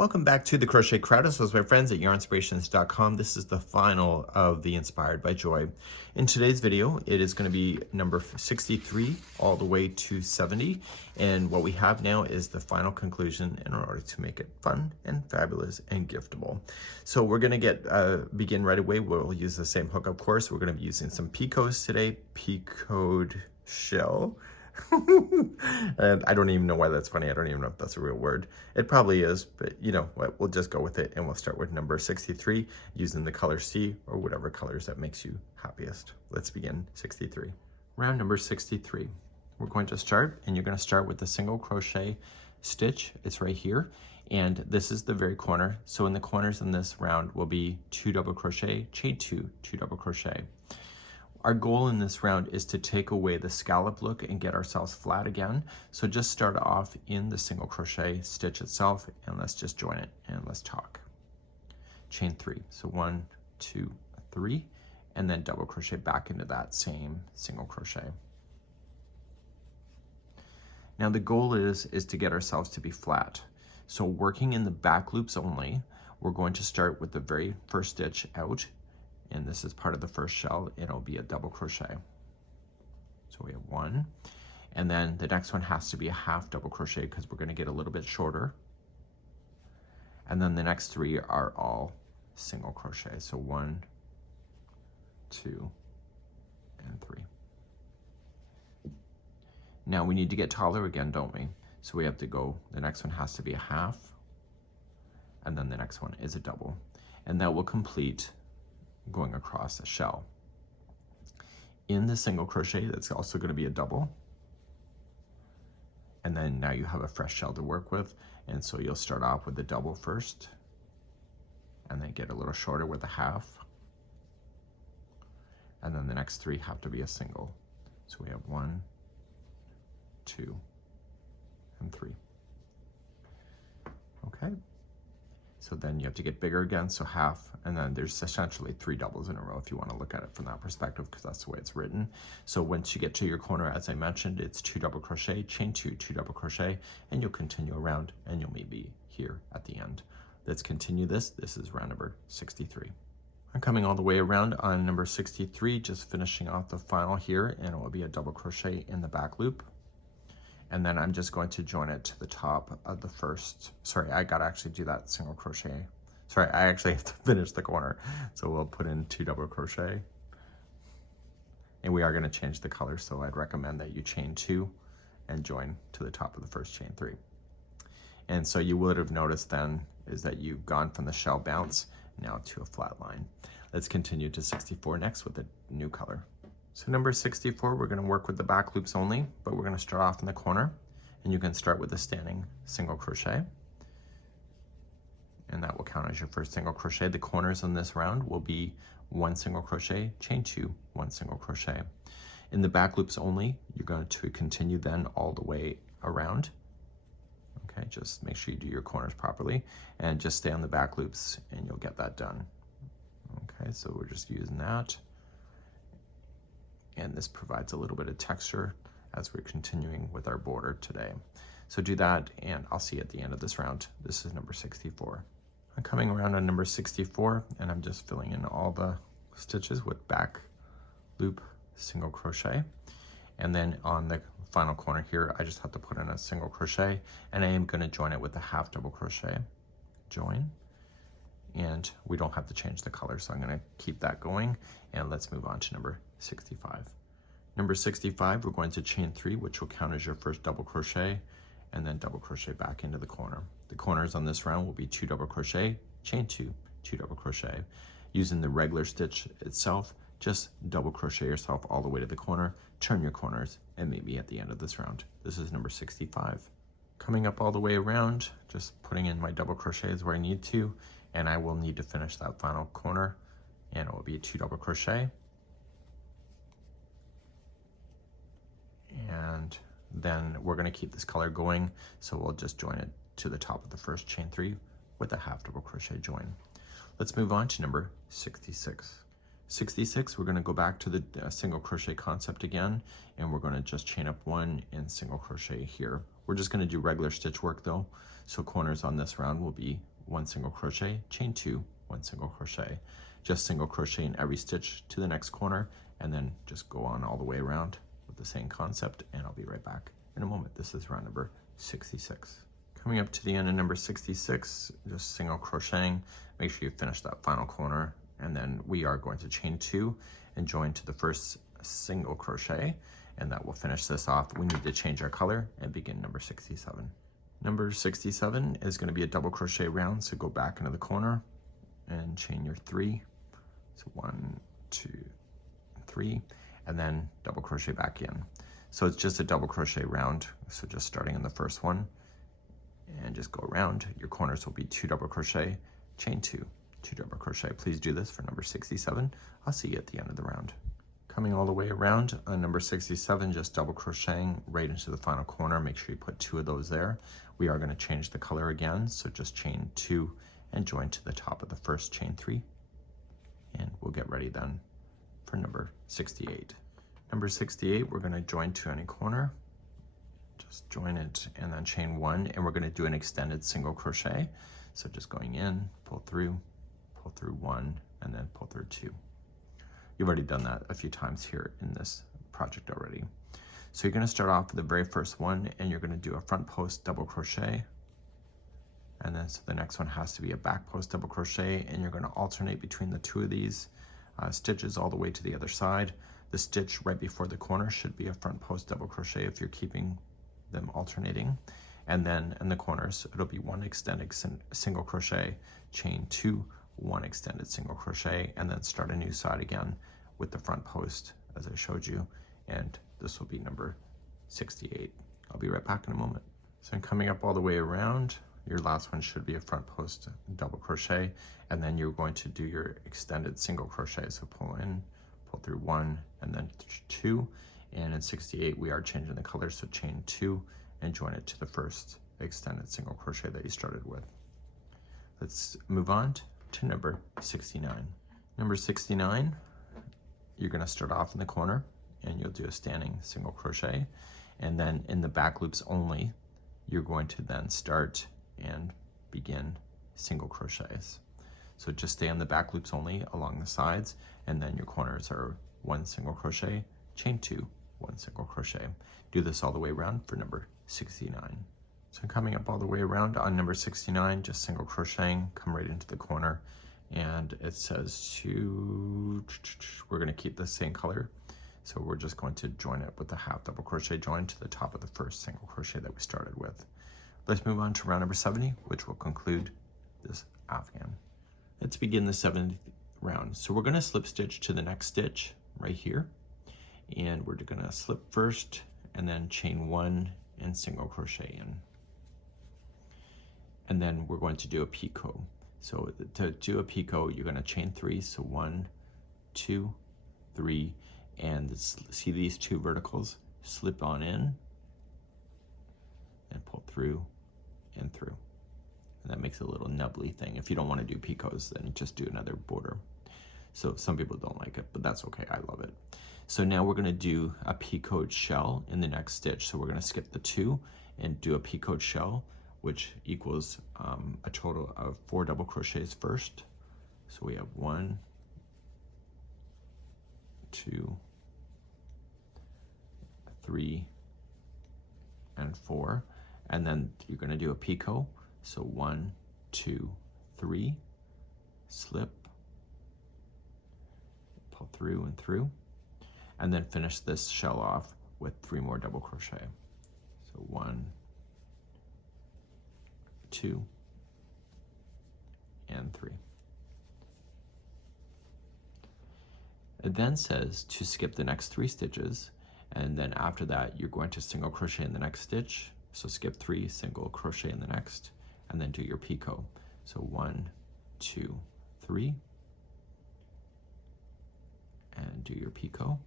Welcome back to the Crochet Crowd. This was my friends at yarnspirations.com. This is the final of the Inspired by Joy. In today's video, it is going to be number 63 all the way to 70. And what we have now is the final conclusion in order to make it fun and fabulous and giftable. So we're going to begin right away. We'll use the same hook, of course. We're going to be using some picots today. Picoed shell. And I don't even know why that's funny. I don't even know if that's a real word. It probably is, but you know what, we'll just go with it, and we'll start with number 63 using the color C or whatever colors that makes you happiest. Let's begin 63. Round number 63. We're going to start, and you're going to start with a single crochet stitch. It's right here, and this is the very corner. So in the corners in this round will be 2 double crochet, chain 2, 2 double crochet. Our goal in this round is to take away the scallop look and get ourselves flat again. So just start off in the single crochet stitch itself, and let's just join it and let's talk. Chain 3, so 1, 2, 3, and then double crochet back into that same single crochet. Now the goal is to get ourselves to be flat. So working in the back loops only, we're going to start with the very first stitch out, and this is part of the first shell. It'll be a double crochet. So we have 1, and then the next one has to be a half double crochet because we're going to get a little bit shorter. And then the next 3 are all single crochet. So 1, 2, and 3. Now we need to get taller again, don't we? So we have to go, the next one has to be a half, and then the next one is a double. And that will complete going across a shell. In the single crochet, that's also going to be a double. And then now you have a fresh shell to work with. And so you'll start off with the double first, and then get a little shorter with a half. And then the next 3 have to be a single. So we have 1, 2, and 3. Okay. So then you have to get bigger again, so half, and then there's essentially 3 doubles in a row if you want to look at it from that perspective, because that's the way it's written. So once you get to your corner, as I mentioned, it's 2 double crochet, chain 2, 2 double crochet, and you'll continue around, and you'll maybe here at the end. Let's continue this. This is round number 63. I'm coming all the way around on number 63, just finishing off the final here, and it will be a double crochet in the back loop. And then I'm just going to join it to the top of the first. Sorry, I gotta actually do that single crochet. Sorry, I actually have to finish the corner. So we'll put in 2 double crochet. And we are gonna change the color, so I'd recommend that you chain 2 and join to the top of the first chain 3. And so you would have noticed then is that you've gone from the shell bounce now to a flat line. Let's continue to 64 next with a new color. So number 64, we're going to work with the back loops only, but we're going to start off in the corner, and you can start with a standing single crochet, and that will count as your first single crochet. The corners on this round will be 1 single crochet, chain 2, 1 single crochet. In the back loops only, you're going to continue then all the way around. Okay, just make sure you do your corners properly, and just stay on the back loops, and you'll get that done. Okay, so we're just using that. And this provides a little bit of texture as we're continuing with our border today. So do that, and I'll see you at the end of this round. This is number 64. I'm coming around on number 64, and I'm just filling in all the stitches with back loop single crochet. And then on the final corner here, I just have to put in a single crochet, and I am going to join it with a half double crochet. Join. And we don't have to change the color, so I'm going to keep that going, and let's move on to number 65. Number 65, we're going to chain 3, which will count as your first double crochet, and then double crochet back into the corner. The corners on this round will be 2 double crochet, chain 2, 2 double crochet. Using the regular stitch itself, just double crochet yourself all the way to the corner, turn your corners, and maybe at the end of this round. This is number 65. Coming up all the way around, just putting in my double crochets where I need to, and I will need to finish that final corner, and it will be 2 double crochet. And then we're going to keep this color going, so we'll just join it to the top of the first chain 3 with a half double crochet join. Let's move on to number 66. 66, we're going to go back to the single crochet concept again, and we're going to just chain up 1 and single crochet here We're just going to do regular stitch work though. So corners on this round will be 1 single crochet, chain 2, 1 single crochet. Just single crochet in every stitch to the next corner, and then just go on all the way around with the same concept, and I'll be right back in a moment. This is round number 66. Coming up to the end of number 66, just single crocheting. Make sure you finish that final corner, and then we are going to chain 2 and join to the first single crochet, and that will finish this off. We need to change our color and begin number 67. Number 67 is going to be a double crochet round, so go back into the corner and chain your 3. So 1, 2, 3, and then double crochet back in. So it's just a double crochet round, so just starting in the first one and just go around. Your corners will be 2 double crochet, chain 2, 2 double crochet. Please do this for number 67. I'll see you at the end of the round. Coming all the way around on number 67, just double crocheting right into the final corner. Make sure you put 2 of those there. We are going to change the color again, so just chain 2 and join to the top of the first, chain 3, and we'll get ready then for number 68. Number 68, we're going to join to any corner. Just join it and then chain 1, and we're going to do an extended single crochet. So just going in, pull through 1, and then pull through 2. You've already done that a few times here in this project already. So you're going to start off with the very first one, and you're going to do a front post double crochet, and then so the next one has to be a back post double crochet, and you're going to alternate between the 2 of these stitches all the way to the other side. The stitch right before the corner should be a front post double crochet if you're keeping them alternating, and then in the corners it'll be 1 extended single crochet, chain 2, 1 extended single crochet, and then start a new side again with the front post as I showed you, and this will be number 68. I'll be right back in a moment. So I'm coming up all the way around. Your last one should be a front post double crochet, and then you're going to do your extended single crochet. So pull in, pull through 1, and then 2, and in 68 we are changing the color, so chain 2 and join it to the first extended single crochet that you started with. Let's move on to number 69. Number 69, you're going to start off in the corner and you'll do a standing single crochet, and then in the back loops only you're going to then start and begin single crochets. So just stay on the back loops only along the sides, and then your corners are 1 single crochet, chain 2, 1 single crochet. Do this all the way around for number 69. So coming up all the way around on number 69, just single crocheting, come right into the corner, and it says we're going to keep the same color, so we're just going to join it with a half double crochet join to the top of the first single crochet that we started with. Let's move on to round number 70, which will conclude this afghan. Let's begin the 70th round. So we're going to slip stitch to the next stitch right here, and we're going to slip first and then chain 1 and single crochet in, and then we're going to do a picot. So to do a picot, you're going to chain 3, so 1, 2, 3, and see these 2 verticals, slip on in and pull through and through, and that makes a little nubbly thing. If you don't want to do picots, then just do another border. So some people don't like it, but that's okay, I love it. So now we're going to do a picot shell in the next stitch. So we're going to skip the 2 and do a picot shell, which equals a total of 4 double crochets first. So we have 1, 2, 3, and 4, and then you're going to do a picot. So 1, 2, 3, slip, pull through and through, and then finish this shell off with 3 more double crochet. So 1, 2, and 3. It then says to skip the next 3 stitches, and then after that you're going to single crochet in the next stitch. So skip 3, single crochet in the next, and then do your picot. So 1, 2, 3, and do your picot.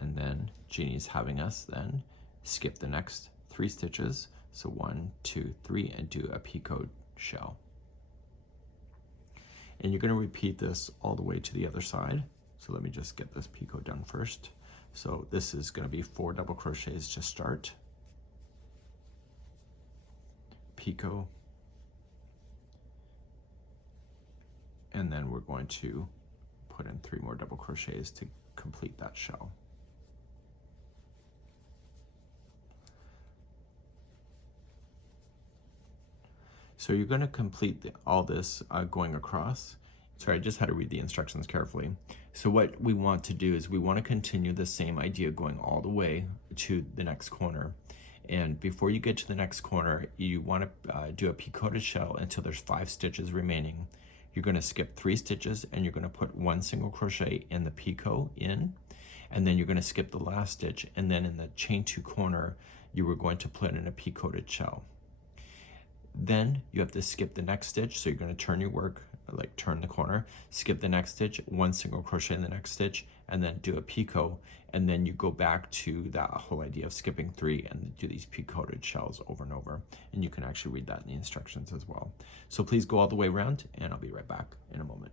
And then Jeannie's having us then skip the next 3 stitches. So 1, 2, 3, and do a picot shell. And you're going to repeat this all the way to the other side. So let me just get this picot done first. So this is going to be 4 double crochets to start, picot, and then we're going to put in 3 more double crochets to complete that shell. So you're going to complete all this going across. Sorry, I just had to read the instructions carefully. So what we want to do is we want to continue the same idea going all the way to the next corner. And before you get to the next corner, you want to do a picoted shell until there's 5 stitches remaining. You're going to skip 3 stitches and you're going to put 1 single crochet in the picot in, and then you're going to skip the last stitch, and then in the chain 2 corner, you were going to put in a picoted shell. Then you have to skip the next stitch, so you're going to turn your work, like turn the corner, skip the next stitch, 1 single crochet in the next stitch, and then do a picot, and then you go back to that whole idea of skipping 3 and do these picoted shells over and over. And you can actually read that in the instructions as well. So please go all the way around, and I'll be right back in a moment.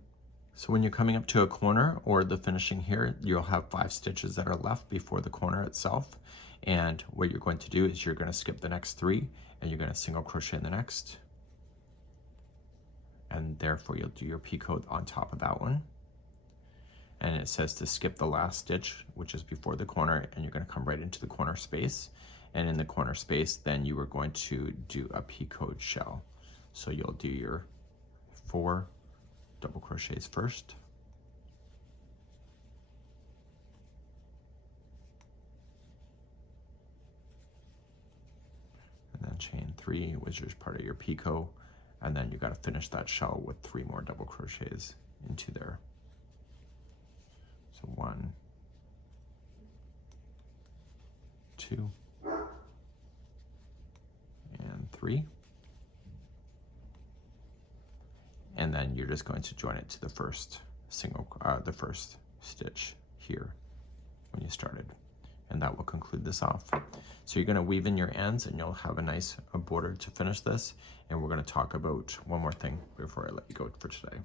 So when you're coming up to a corner or the finishing here, you'll have 5 stitches that are left before the corner itself. And what you're going to do is you're going to skip the next 3 and you're going to single crochet in the next. And therefore you'll do your picot on top of that one. And it says to skip the last stitch, which is before the corner, and you're going to come right into the corner space. And in the corner space, then you are going to do a picot shell. So you'll do your 4 double crochets first. And then chain 3, which is part of your picot, and then you got to finish that shell with 3 more double crochets into there. So 1, 2, and 3, and then you're just going to join it to the first stitch here when you started. And that will conclude this off. So you're going to weave in your ends and you'll have a nice border to finish this. And we're going to talk about one more thing before I let you go for today.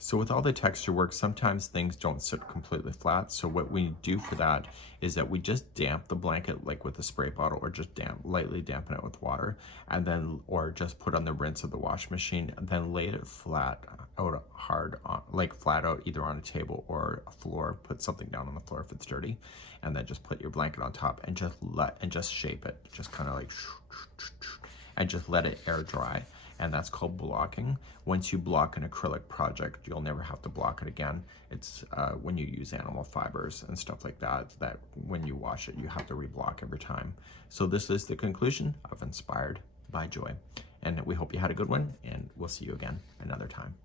So with all the texture work, sometimes things don't sit completely flat. So what we do for that is that we just damp the blanket like with a spray bottle, or just lightly dampen it with water, and then, or just put on the rinse of the wash machine, and then lay it flat out flat out either on a table or a floor. Put something down on the floor if it's dirty, and then just put your blanket on top and just shape it, just kind of like, and just let it air dry. And that's called blocking. Once you block an acrylic project, you'll never have to block it again. It's when you use animal fibers and stuff like that, that when you wash it, you have to reblock every time. So this is the conclusion of Inspired by Joy. And we hope you had a good one, and we'll see you again another time.